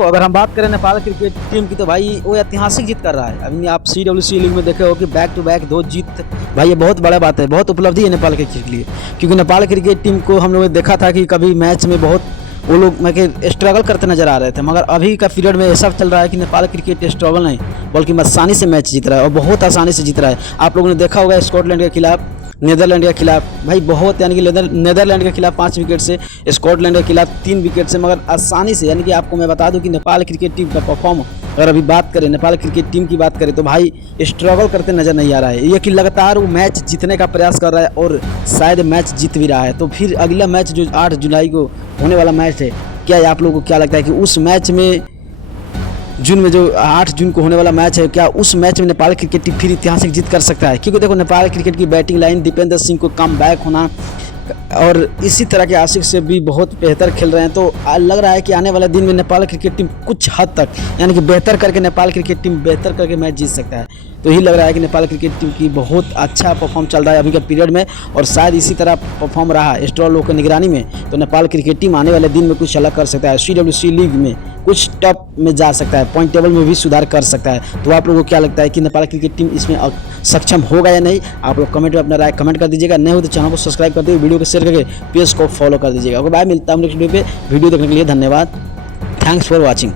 तो अगर हम बात करें नेपाल क्रिकेट टीम की तो भाई वो ऐतिहासिक जीत कर रहा है। अभी आप CWC लीग में देखे हो कि बैक टू बैक 2 जीत, भाई ये बहुत बड़ा बात है, बहुत उपलब्धि है नेपाल क्रिकेट के लिए। क्योंकि नेपाल क्रिकेट टीम को हम लोगों ने देखा था कि कभी मैच में बहुत वो लोग स्ट्रगल करते नजर आ रहे थे, मगर अभी का पीरियड में ऐसा चल रहा है कि नेपाल क्रिकेट स्ट्रगल नहीं बल्कि आसानी से मैच जीत रहा है और बहुत आसानी से जीत रहा है। आप लोगों ने देखा होगा स्कॉटलैंड के खिलाफ, नीदरलैंड के खिलाफ, भाई बहुत यानी कि नीदरलैंड के खिलाफ 5 विकेट से, स्कॉटलैंड के खिलाफ 3 विकेट से, मगर आसानी से। यानी कि आपको मैं बता दूं कि नेपाल क्रिकेट टीम का परफॉर्म, अगर अभी बात करें नेपाल क्रिकेट टीम की बात करें तो भाई स्ट्रगल करते नजर नहीं आ रहा है। ये कि लगातार वो मैच जीतने का प्रयास कर रहा है और शायद मैच जीत भी रहा है। तो फिर अगला मैच जो 8 जुलाई को होने वाला मैच है, क्या आप लोगों को क्या लगता है कि उस मैच में जून में जो 8 जून को होने वाला मैच है, क्या उस मैच में नेपाल क्रिकेट टीम फिर ऐतिहासिक जीत कर सकता है? क्योंकि देखो नेपाल क्रिकेट की बैटिंग लाइन, दीपेंद्र सिंह को कम बैक होना और इसी तरह के आशिक से भी बहुत बेहतर खेल रहे हैं, तो लग रहा है कि आने वाले दिन में नेपाल क्रिकेट टीम कुछ हद तक यानी कि बेहतर करके नेपाल क्रिकेट टीम बेहतर करके मैच जीत सकता है। तो यही लग रहा है कि नेपाल क्रिकेट टीम की बहुत अच्छा परफॉर्म चल रहा है अभी के पीरियड में, और शायद इसी तरह परफॉर्म रहा स्ट्रॉल लोगों की निगरानी में तो नेपाल क्रिकेट टीम आने वाले दिन में कुछ अलग कर सकता है। CWC लीग में कुछ टॉप में जा सकता है, पॉइंट टेबल में भी सुधार कर सकता है। तो आप लोगों को क्या लगता है कि नेपाल क्रिकेट टीम इसमें सक्षम होगा या नहीं? आप लोग कमेंट में अपना राय कमेंट कर दीजिएगा। नहीं हो तो चैनल को सब्सक्राइब करते हुए वीडियो को शेयर करके पेज को फॉलो कर दीजिएगा। ओके बाय, मिलता हूं नेक्स्ट वीडियो पे। वीडियो देखने के लिए धन्यवाद। Thanks for watching.